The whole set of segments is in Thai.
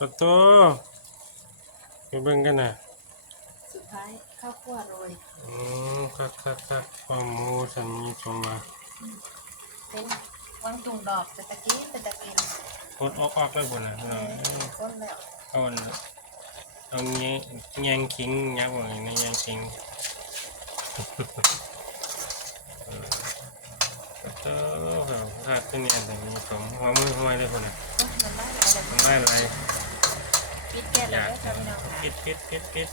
โตโตไปเบิ่งกันนะสุดท้ายข้าวคั่วโรยอืมคักคักคักความหมูฉันมีชมมาเป็นวังตุงดอกเป็นตะกี้เป็นตะกินกดออกออกเลยบ่น่ะเอเนาะอก้นแล้วเอาอันเอาแงะแยงคิงยักว่าไงนะแยงคิงเออโตโตครับคักขึ้นเนี่ยแต่มีผมหัวมือห้อยเลยพุ่นน่ะก็มันได้อะไรมันได้ไร ปิดแก๊สอแล้ยาวกค่ะพี่น้องค่ะปิดปิดปิดปิด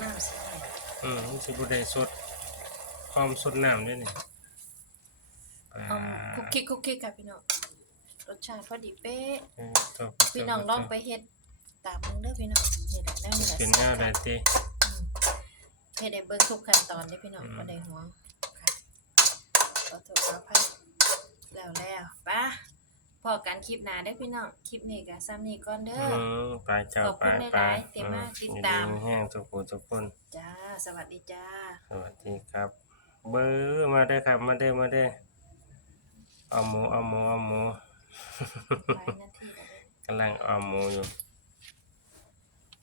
น้ำใส่อืมมันสิบ่ได้สดความสดน้ำด้วยนี่อ่าเอาคุกคิกคุกคิกค่ะพี่น้องรสชาติพอดีเป๊ะเออต่อไปพี่น้องลองไปเฮ็ดตามมึงเด้อพี่น้องนี่แหละแนวนี่แหละเป็นแนวใดติอืมเฮ็ดได้เบิ่งทุกขั้นตอนเด้อพี่น้องอืมบ่ได้ห่วงค่ะขอโทษขออภัยแล้วแล้วไป่ะ พอกันคลิปหน้าเด้อพี่น้องคลิปนี้ก็ซ้ำนี้ก่อนเด้ออืมไปเจ้าขอบไปคุณไปหลายๆที่มาติดตามอือยู่แห้งทุกคนทุกคน จ้า สวัสดีจ้า สวัสดีครับ เบอร์มาได้อครับมาได้อมาได้อเอาหมูเอาหมูเอาหมูหลายนาทีแล้วเด้อกำลังเอาหมูอยู่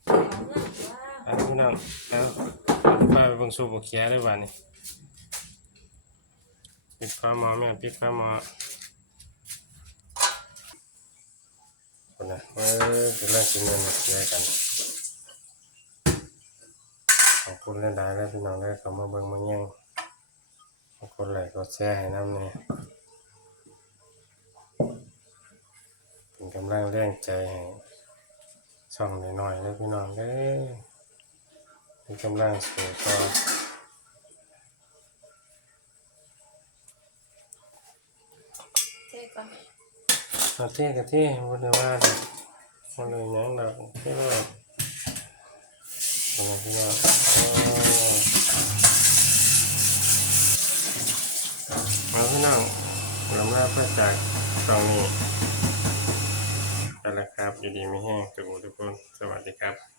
ของเงินว่าเอาพี่น้องเอาเอาที่ป้าไปเบิ่งสูบเขียได้บ้านี่ปิดฟ้าหมอแม่ปิดฟ้าหมอ คนนะเออกำลังกินเงินเขียกัน ขอบคุณหลายๆแล้วพี่น้องได้เข้ามาเบิ่งมาแย่งขอบคุณหลายกดแชร์ให้น้ำเนี่ยเป็นกำลังแรงใจให้ช่องน้อยๆแล้วพี่น้องเด้อเป็นกำลังสู่ต่อเท่ก่อนเอาเท่กับเท่วันนี้ว่าดอก วันเลยยังดักเท่เลยเป็นไงพี่น้องโอ้เอาพี่น้องลำลาเพื่อจากตรงนี้ไปแล้วครับ อยู่ดีไม่แห้งทุกคนทุกคนสวัสดีครับ